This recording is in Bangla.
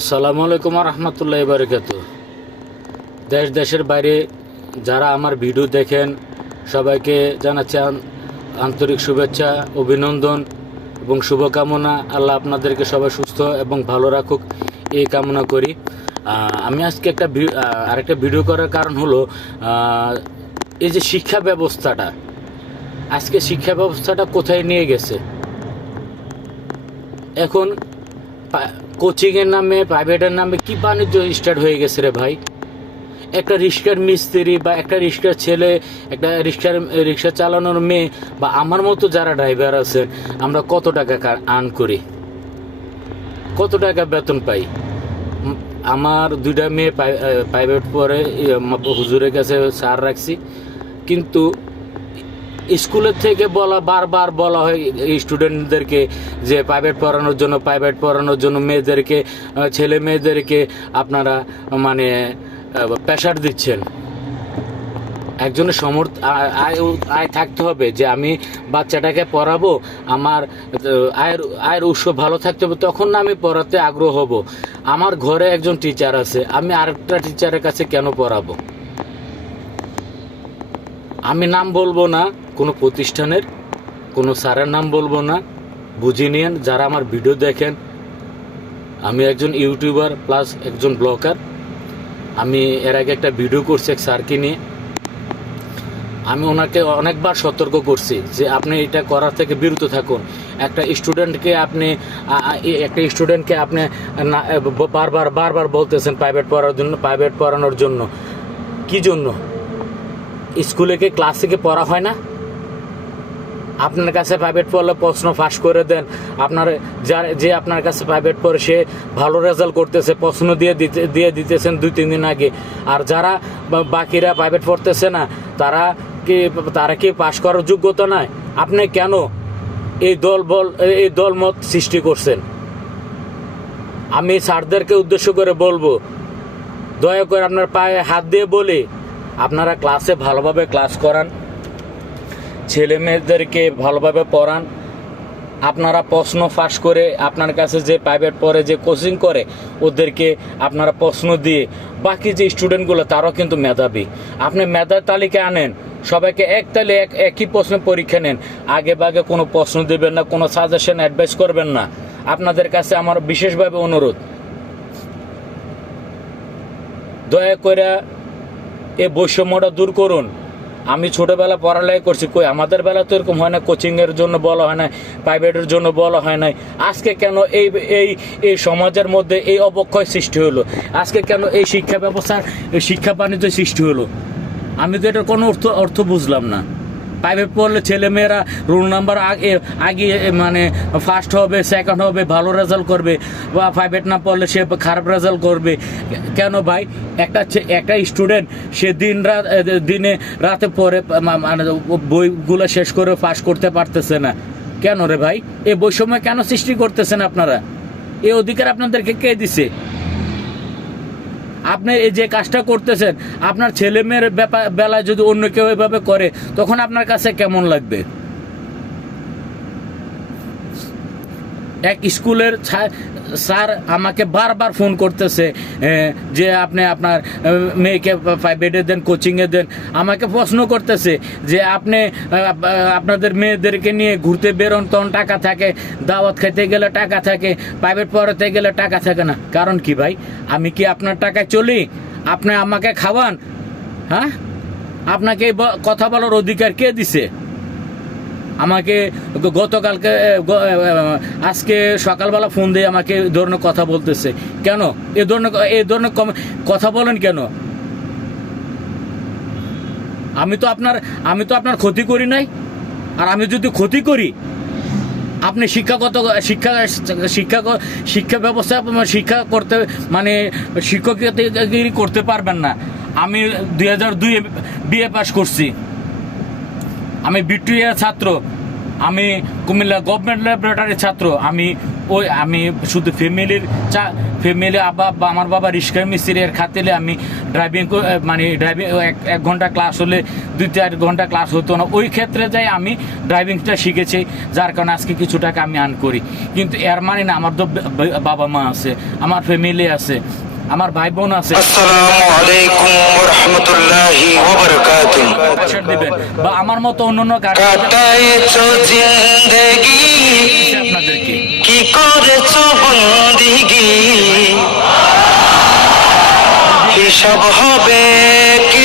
আসসালামু আলাইকুম রহমতুল্লাহ বারকাত। দেশের বাইরে যারা আমার ভিডিও দেখেন সবাইকে জানাচ্ছি আন্তরিক শুভেচ্ছা, অভিনন্দন এবং শুভকামনা। আল্লাহ আপনাদেরকে সবাই সুস্থ এবং ভালো রাখুক এই কামনা করি। আমি আজকে আরেকটা ভিডিও করার কারণ হলো এই যে শিক্ষা ব্যবস্থাটা, আজকে শিক্ষা ব্যবস্থাটা কোথায় নিয়ে গেছে। এখন কোচিংয়ের নামে, প্রাইভেটের নামে কি বাণিজ্য স্টার্ট হয়ে গেছে রে ভাই। একটা রিক্সার মিস্ত্রি বা একটা রিক্সার ছেলে, একটা রিক্সা চালানোর মেয়ে বা আমার মতো যারা ড্রাইভার আছেন, আমরা কত টাকা আর্ন করি, কত টাকা বেতন পাই। আমার দুইটা মেয়ে প্রাইভেট পড়ে, হুজুরের কাছে সার রাখছি, কিন্তু স্কুলের থেকে বারবার বলা হয় স্টুডেন্টদেরকে যে প্রাইভেট পড়ানোর জন্য মেয়েদেরকে, ছেলে মেয়েদেরকে আপনারা মানে প্রেশার দিচ্ছেন। একজনের আয় থাকতে হবে যে আমি বাচ্চাটাকে পড়াবো, আমার আয়ের উৎস ভালো থাকতে হবে, তখন না আমি পড়াতে আগ্রহ হব। আমার ঘরে একজন টিচার আছে, আমি আরেকটা টিচারের কাছে কেন পড়াবো? আমি নাম বলবো না কোনো প্রতিষ্ঠানের, কোনো স্যারের নাম বলবো না, বুঝে নিন যারা আমার ভিডিও দেখেন। আমি একজন ইউটিউবার প্লাস একজন ব্লগার। আমি এর আগে একটা ভিডিও করছি এক স্যারকে নিয়ে। আমি ওনাকে অনেকবার সতর্ক করছি যে আপনি এটা করার থেকে বিরত থাকুন। একটা স্টুডেন্টকে আপনি বারবার বলতেছেন প্রাইভেট পড়ানোর জন্য। কি জন্য? স্কুলে কি ক্লাসে কি পড়া হয় না? আপনার কাছে প্রাইভেট পড়লে প্রশ্ন ফাঁস করে দেন। যে আপনার কাছে প্রাইভেট পড়ে সে ভালো রেজাল্ট করতেছে, প্রশ্ন দিয়ে দিতেছেন 2-3 দিন আগে। আর যারা বাকিরা প্রাইভেট পড়তেছে না, তারা কি পাশ করার যোগ্যতা নাই? আপনি কেন এই দলমত সৃষ্টি করছেন? আমি স্যারদেরকে উদ্দেশ্য করে বলবো, দয়া করে আপনার পায়ে হাত দিয়ে বলি, আপনারা ক্লাসে ভালোভাবে ক্লাস করান, ছেলে মেয়েদেরকে ভালোভাবে পড়ান। আপনারা প্রশ্ন ফাঁস করে আপনার কাছে যে প্রাইভেট পড়ে, যে কোচিং করে, ওদেরকে আপনারা প্রশ্ন দিয়ে, বাকি যে স্টুডেন্টগুলো তারাও কিন্তু মেধাবী, আপনি মেধার তালিকা আনেন, সবাইকে একই প্রশ্নের পরীক্ষা নেন। আগে বাগে কোনো প্রশ্ন দেবেন না, কোনো সাজেশন অ্যাডভাইস করবেন না। আপনাদের কাছে আমার বিশেষভাবে অনুরোধ, দয়া করে এই বৈষম্যটা দূর করুন। আমি ছোটোবেলা পড়ালেখা করছি, আমাদের বেলা তো এরকম হয় না, কোচিংয়ের জন্য বলা হয় না, প্রাইভেটের জন্য বলা হয় নাই। আজকে কেন এই সমাজের মধ্যে এই অবক্ষয় সৃষ্টি হলো? আজকে কেন এই শিক্ষা ব্যবস্থার শিক্ষা বাণিজ্য সৃষ্টি হলো? আমি তো এটার কোনো অর্থ বুঝলাম না। প্রাইভেট পড়লে ছেলে মেয়েরা রোল নাম্বার আগে মানে ফার্স্ট হবে, সেকেন্ড হবে, ভালো রেজাল্ট করবে, বা প্রাইভেট না পড়লে সে খারাপ রেজাল্ট করবে। কেন ভাই? একটা স্টুডেন্ট সে দিনে রাতে পড়ে, মানে বইগুলো শেষ করে পাস করতে পারতেছে না। কেন রে ভাই? এই বৈষম্য কেন সৃষ্টি করতেছেন আপনারা? এই অধিকার আপনাদেরকে কে দিছে? আপনি এই যে কাজটা করতেছেন, আপনার ছেলে মেয়ের বেলায় যদি অন্য কেউ এভাবে করে, তখন আপনার কাছে কেমন লাগবে? এক স্কুলের স্যার আমাকে বারবার ফোন করতেছে যে আপনি আপনার মেয়েকে প্রাইভেটে দেন, কোচিংয়ে দেন। আমাকে প্রশ্ন করতেছে যে আপনাদের মেয়েদেরকে নিয়ে ঘুরতে বেরোন, তখন টাকা থাকে, দাওয়াত খেতে গেলে টাকা থাকে, প্রাইভেট পড়াতে গেলে টাকা থাকে না। কারণ কি ভাই? আমি কি আপনার টাকায় চলি? আপনি আমাকে খাওয়ান? হ্যাঁ, আপনাকে এই কথা বলার অধিকার কে দিছে? আমাকে আজকে সকালবেলা ফোন দিয়ে আমাকে এই ধরনের কথা বলতেছে কেন? এই ধরনের কথা বলেন কেন? আমি তো আপনার ক্ষতি করি নাই। আর আমি যদি ক্ষতি করি, আপনি শিক্ষা ব্যবস্থা শিক্ষা করতে, মানে শিক্ষকগিরি করতে পারবেন না। আমি 2002 বিএ পাস করছি। আমি ভিক্টোরিয়ার ছাত্র, আমি কুমিল্লা গভর্নমেন্ট ল্যাবরেটরির ছাত্র। আমি ওই আমি শুধু ফ্যামিলি আমার বাবা রিক্সা মিস্ত্রি এর খাতিলে আমি ড্রাইভিং মানে ড্রাইভিং 1 ঘন্টা ক্লাস হলে 2-4 ঘন্টা ক্লাস হতো না, ওই ক্ষেত্রে যাই আমি ড্রাইভিংটা শিখেছি, যার কারণে আজকে কিছু টাকা আমি আর্ন করি। কিন্তু এর মানে না আমার তো বাবা মা আছে, আমার ফ্যামিলি আছে, আমার ভাই বোন আছে। আসসালামু আলাইকুম ওয়া রাহমাতুল্লাহি ওয়া বারাকাতুহু। প্রেশার দিবেন বা আমার মতো অন্যান্য কাটাইছো জিন্দেগি আপনাদেরকে কি করেছো বন্দিগি, হিসাব হবে কি